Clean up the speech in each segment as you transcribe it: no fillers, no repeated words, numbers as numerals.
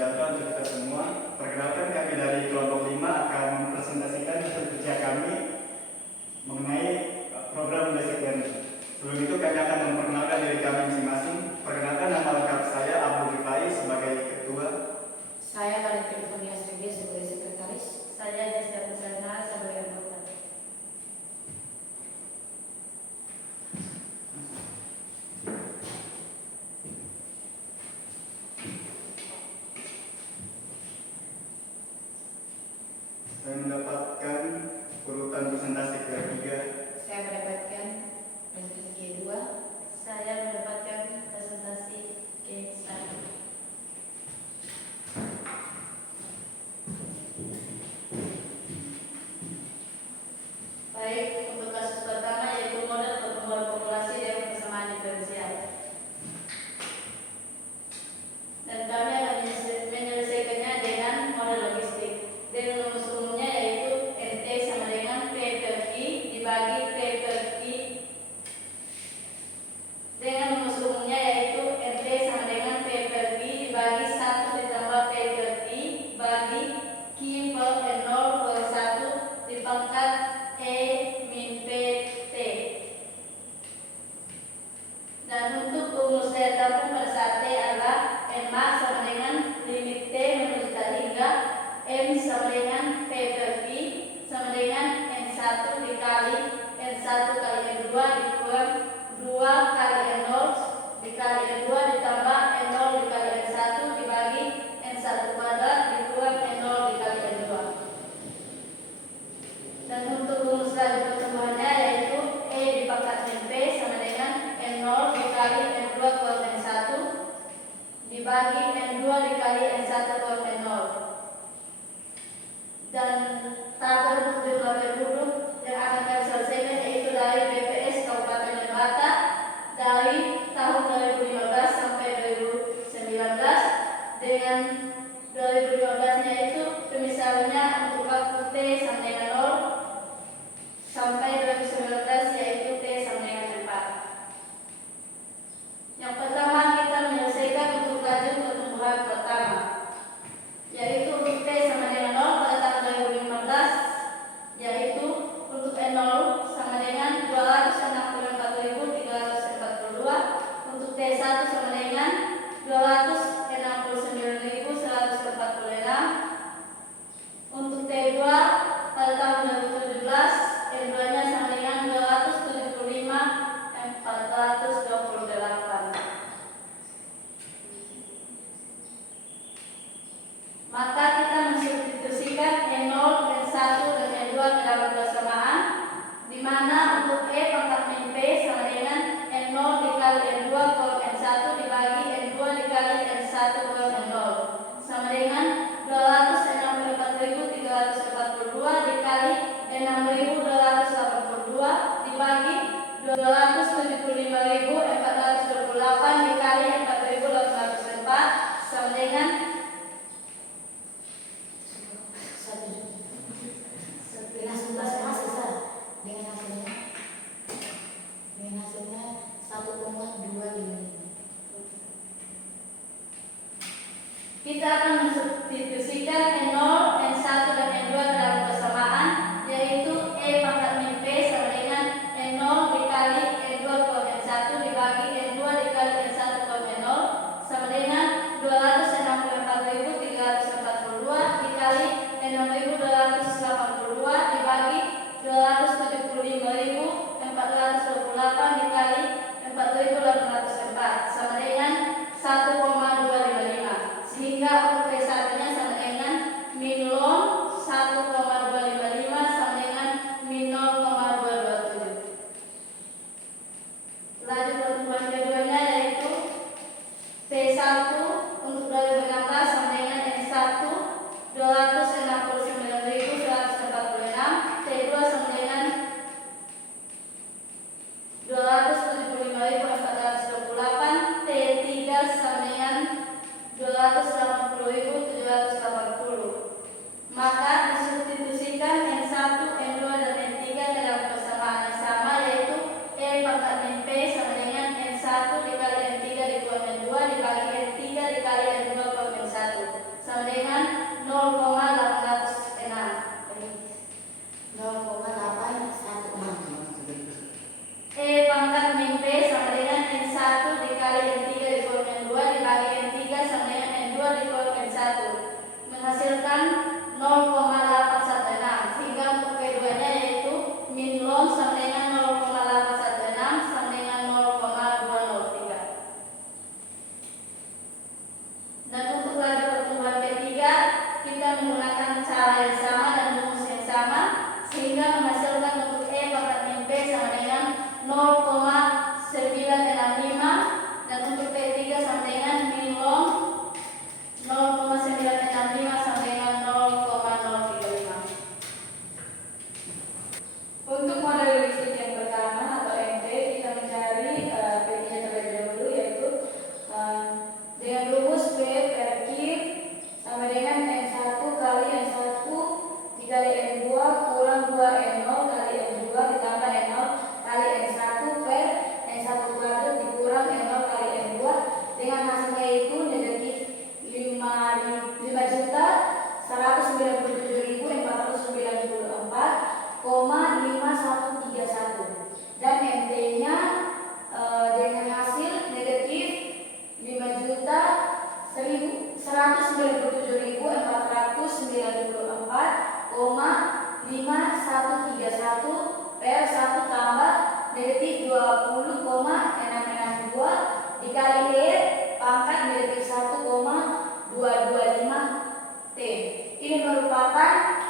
sejahtera untuk kita semua. Perkenalkan, kami dari kelompok 5 akan mempresentasikan kerja kami mengenai program basic learning. Sebelum itu kami akan memperkenalkan diri kami masing-masing. Perkenalkan, nama lengkap saya Abdul Rifai sebagai ketua. Saya Khalid Trifonia Srege sebagai sekretaris. Saya Desya Pusana sebagai anggota. Saya mendapatkan urutan presentasi ketiga. Saya mendapatkan presentasi kedua. Saya mendapatkan presentasi ke-1. Baik, untuk kasus pertama yaitu model pertumbuhan populasi dan persamaan diferensial. Dan kami akan menyelesaikannya dengan model logistik. Dengan rumus umumnya yaitu NT sama dengan P per I dibagi P per I. Dengan rumus umumnya yaitu NT sama dengan P per I dibagi 1 ditambah P per I bagi Q per N0 per 1 dipangkat E min P T. Dan untuk rumus daya tampung pada saat T adalah N max sama dengan limit T menunjukkan hingga M sama dengan P per I sama dengan N1 dikali N1 kali N2 dikurang 2 kali N0 dikali N2 ditambah N0 dikali N1 dibagi N1 kuadrat dikurang N0 dikali N2. Dan untuk rumus dari pertumbuhannya yaitu E dipangkat NP sama dengan N0 dikali N2 kurang N1 dibagi N2 dikali N1 kurang N0. Dan tabel untuk jumlah penduduk yang akan kami selesaikan yaitu dari BPS Kabupaten Lebata dari tahun 2015 sampai 2019 dengan 2015-nya itu pemisahannya untuk waktu T sama dengan 0 sampai 2019 yaitu T sama dengan 4. Yang pertama kita menyelesaikan untuk laju pertumbuhan pertama yaitu untuk T sama dengan 0 pada tahun 2015 yaitu untuk N0 sama dengan 264.342 untuk T1 sama dengan 269.146 untuk T2 pada tahun 2017 N2 nya sama dengan 275.428. Maka kita mensubstitusikan N0, N1, dan N2 ke dalam persamaan di mana untuk E pangkat min P sama dengan N0 dikali N2 kurang N1 dibagi N2 dikali N1 kurang N0 sama dengan 264.342 dikali 6.282 dibagi 275.428 dikali 4.804 sama dengan dengan hasilnya 1,255. Kita akan mensubstitusikan N0, N1, dan N2 ke dalam persamaan yaitu E pangkat min P sama dengan N0 dikali N2 kurang N1 dibagi N2 dikali N1 kurang N0 sama dengan 264.342 dikali 6.282 dibagi 275.428 dikali 4.804 sama dengan 1,255 sehingga untuk Dengan rumus P per Q sama dengan N1 kali N1 dikali N2 kurang 2N0 kali N2 ditambah N0 kali N1 per N1 kuadrat dikurang N0 kali N2 dengan hasilnya itu negatif 5.197.494,5131 dan NT-nya dengan hasil negatif 5.197.494,5131 per 1 tambah negatif 20,662 dikali E pangkat negatif 1,225 T. Ini merupakan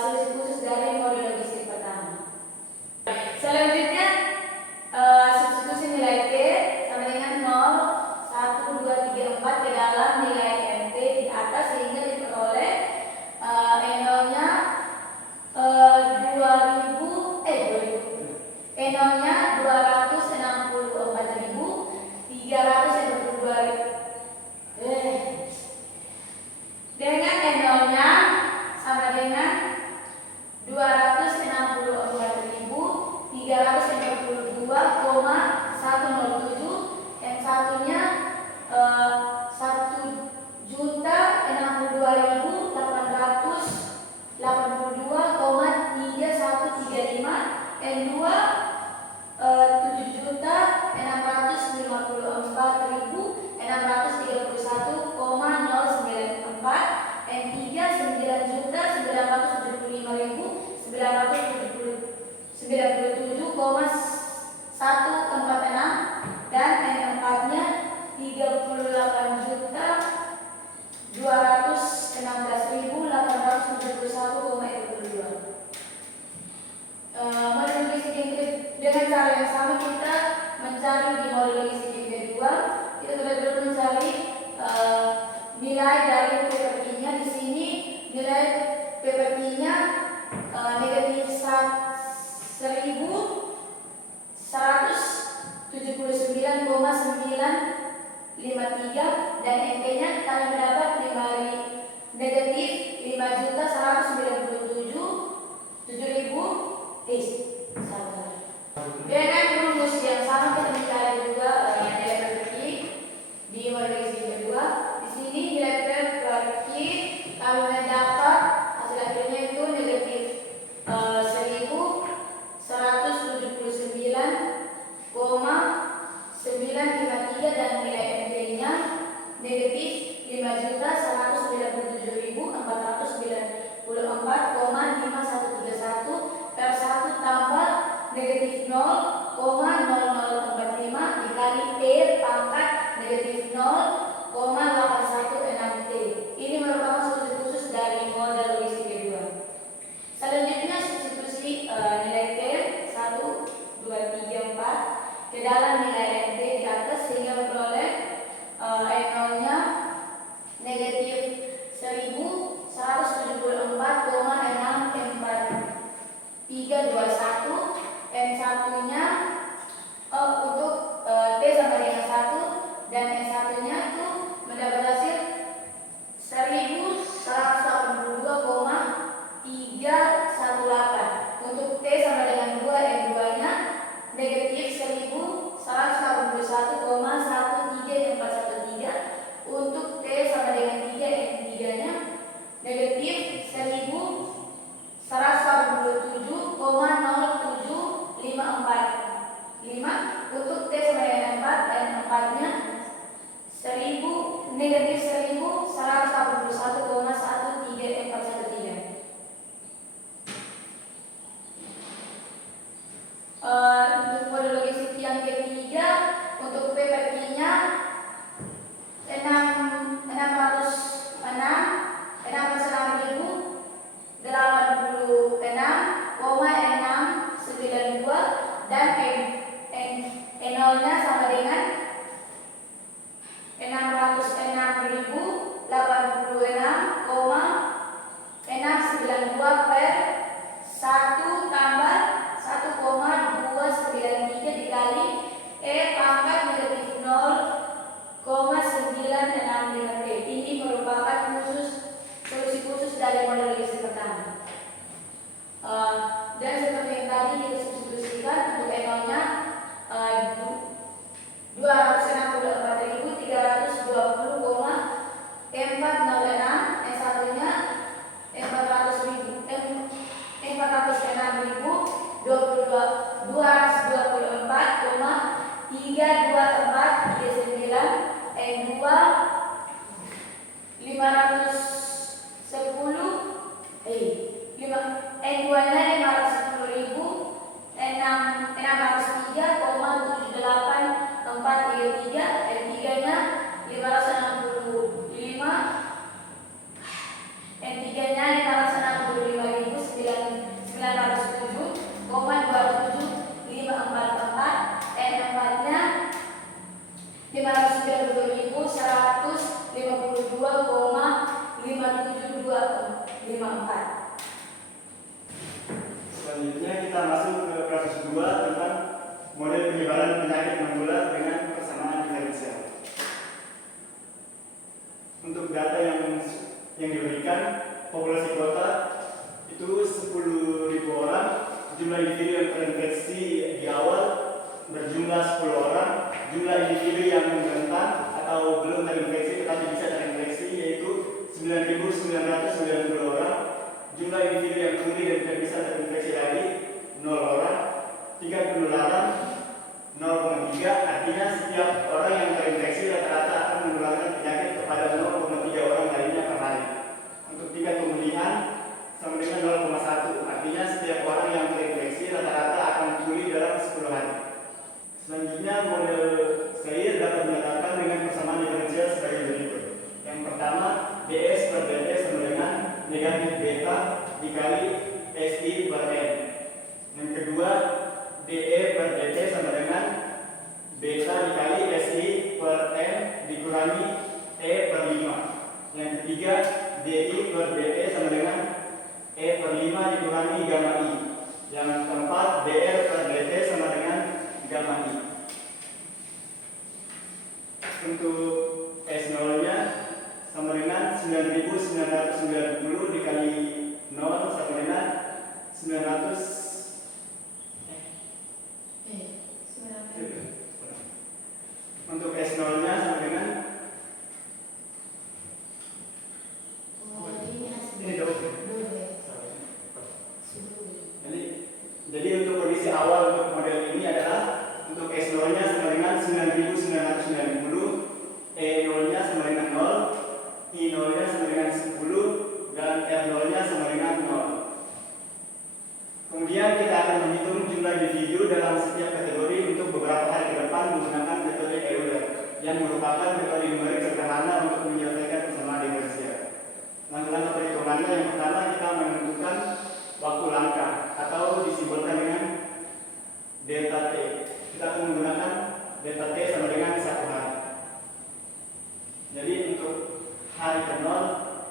solusi khusus dari model logistik pertama. Selanjutnya substitusi nilai T sama dengan 0, 1, 2, 3, 4 ke dalam nilai NT di atas sehingga diperoleh N0-nya 264.382 dengan N0-nya sama dengan 264.382,107 yang satunya 1.882,3135 N2 7.654.631,094 N3 9.995.997,146 dan N4-nya 38.216.871,22. Model logistik yang dengan cara yang sama kita mencari di model logistik yang kedua, kita terlebih dahulu mencari nilai dari P per Q-nya. Di sini nilai P per Q-nya negatif 1.179,953 dan NT-nya kami mendapat negatif 5.197.700. Dengan rumus yang sama kita mencari juga nilai P per Q di model logistik yang kedua. Di sini nilai P per Q kami mendapat hasil akhirnya itu negatif 1.179,953 dan nilai NT-nya negatif 5.197.494,5131 per 1 tambah negatif 0,0045 dikali T pangkat negatif 0,816 T. Ini merupakan solusi khusus dari model logistik kedua. Selanjutnya substitusi nilai T 1, 2, 3, 4 ke dalam nilai NT di atas sehingga memperoleh N0-nya negatif 1.174,64321 N1-nya untuk T sama dengan 1 dan N1-nya itu mendapat hasil 1.182,318 untuk T sama dengan 2 N2-nya negatif 1.181,13413 untuk T sama dengan 3 N3-nya negatif 1.187,0754 untuk T sama dengan 4 dan 4-nya negatif 1.181,13413. Untuk model logistik yang ketiga, untuk P per Q-nya 686.692 dan N0-nya sama dengan 606.086,692 per 1 tambah 1,293 dikali pangkat negatif 0,965T. Ini merupakan solusi khusus dari model list pertama. Dan seperti yang tadi kita substitusikan untuk N0-nya 264.320,406, S1-nya 424,324,39, N2 N2-nya 510.000, N603,78433, N3-nya 565, N3-nya 565.907,27544, N4-nya 592,572,54. Selanjutnya kita masuk ke kasus 2 tentang model penyebaran penyakit menular dengan persamaan diferensial. Untuk data yang diberikan, populasi kota itu 10.000 orang, jumlah individu yang terinfeksi di awal berjumlah 10 orang, jumlah individu yang rentan atau belum terinfeksi tetapi bisa terinfeksi yaitu 9.990 orang, jumlah individu yang pulih dan tidak bisa terinfeksi lagi 0 orang, tingkat penularan 0,3, artinya setiap orang yang terinfeksi rata-rata akan menularkan penyakit kepada 0,3 orang lainnya per hari. Untuk tingkat pemulihan sama dengan 0,1, artinya setiap orang yang terinfeksi rata-rata akan pulih dalam 10 hari. Selanjutnya model Sayer dapat dinyatakan dengan persamaan diferensial sebagai berikut. Yang pertama, ds per dt sama dengan negatif beta dikali SI per N. Yang kedua, DE per dt sama dengan beta dikali SI per N dikurangi E per 5. Yang ketiga, DI per dt sama dengan E per 5 dikurangi gamma I. Yang keempat, DR per dt sama dengan gamma I. Untuk S0-nya sama dengan 9.990 dikali 0 sama dengan 900. Untuk S0-nya sama dengan ini double. Jadi untuk kondisi awal untuk model ini adalah untuk S0-nya sama dengan 9.990, E0-nya sama dengan 0, I0-nya sama dengan 10, dan R0-nya sama dengan 0. Kemudian kita akan menghitung jumlah individu dalam setiap kategori untuk beberapa hari ke depan menggunakan metode Euler yang merupakan metode numerik sederhana untuk menyelesaikan persamaan diferensial. Langkah-langkah perhitungannya, yang pertama kita menentukan waktu langkah atau disimbolkan dengan delta T. Kita akan menggunakan delta T sama dengan 1 hari. Jadi untuk hari ke-0,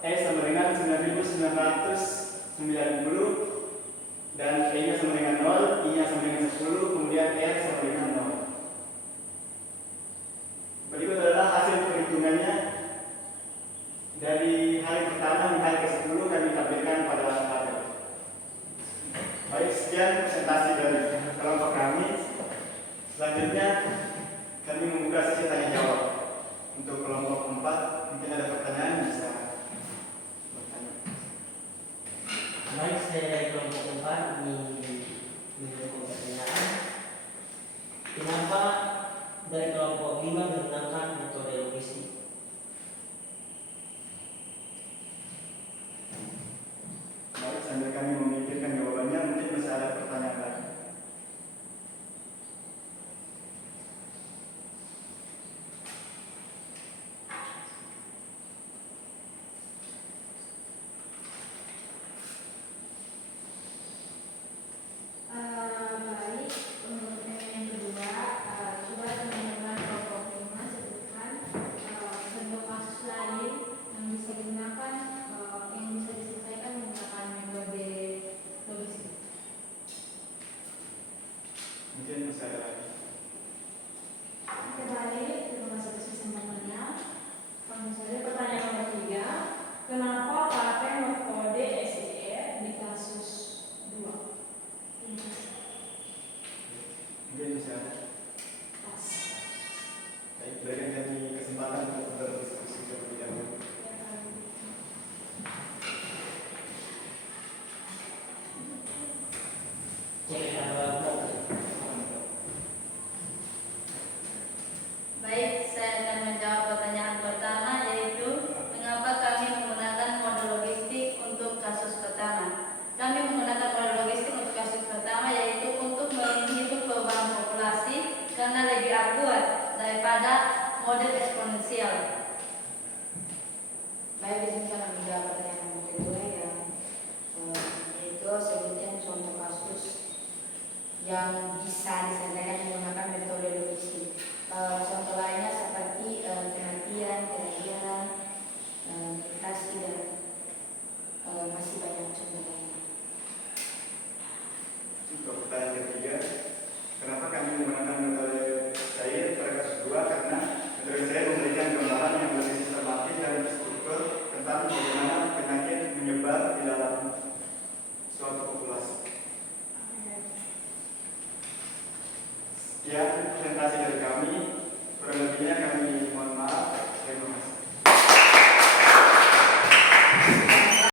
S sama dengan 9.990 dan E-nya sama dengan 0, I-nya sama dengan 10, kemudian R sama dengan 0. Berikut adalah hasil perhitungannya dari hari pertama hingga hari ke-10 kami tampilkan pada tabel. Baik, sekian presentasi dari kelompok kami. Selanjutnya kami membuka sesi tanya jawab. Untuk kelompok 4, mungkin ada pertanyaan bisa bertanya. Baik, saya dari kelompok 4 mendukung pertanyaan. Kenapa dari kelompok 5 menggunakan metode logistik? Baik, sambil kami memikirkan jawabannya, mungkin masih ada pertanyaan lagi. Baik, untuk yang kedua, coba teman-teman kelompok 5 sebutkan Baik, saya akan menjawab pertanyaan pertama, yaitu mengapa kami menggunakan model logistik untuk kasus pertama. Kami menggunakan model logistik untuk kasus pertama yaitu untuk menghitung perubahan populasi karena lebih akurat daripada model eksponensial. Baik, di sini saya akan menjawab pertanyaan nomor kedua yang yaitu sebutkan contoh kasus yang bisa diselesaikan menggunakan metode logistik. Contoh lainnya seperti kematian, kelahiran, mutasi dan masih banyak contoh lainnya. Untuk pertanyaan ketiga, kenapa kami menggunakan metode cair pada kasus 2? Karena metode cair memberikan gambaran yang lebih sistematis dan terstruktur tentang bagaimana penyakit menyebar di dalam suatu populasi. Sekian presentasi dari kami. Kurang lebihnya kami mohon maaf. Terima kasih.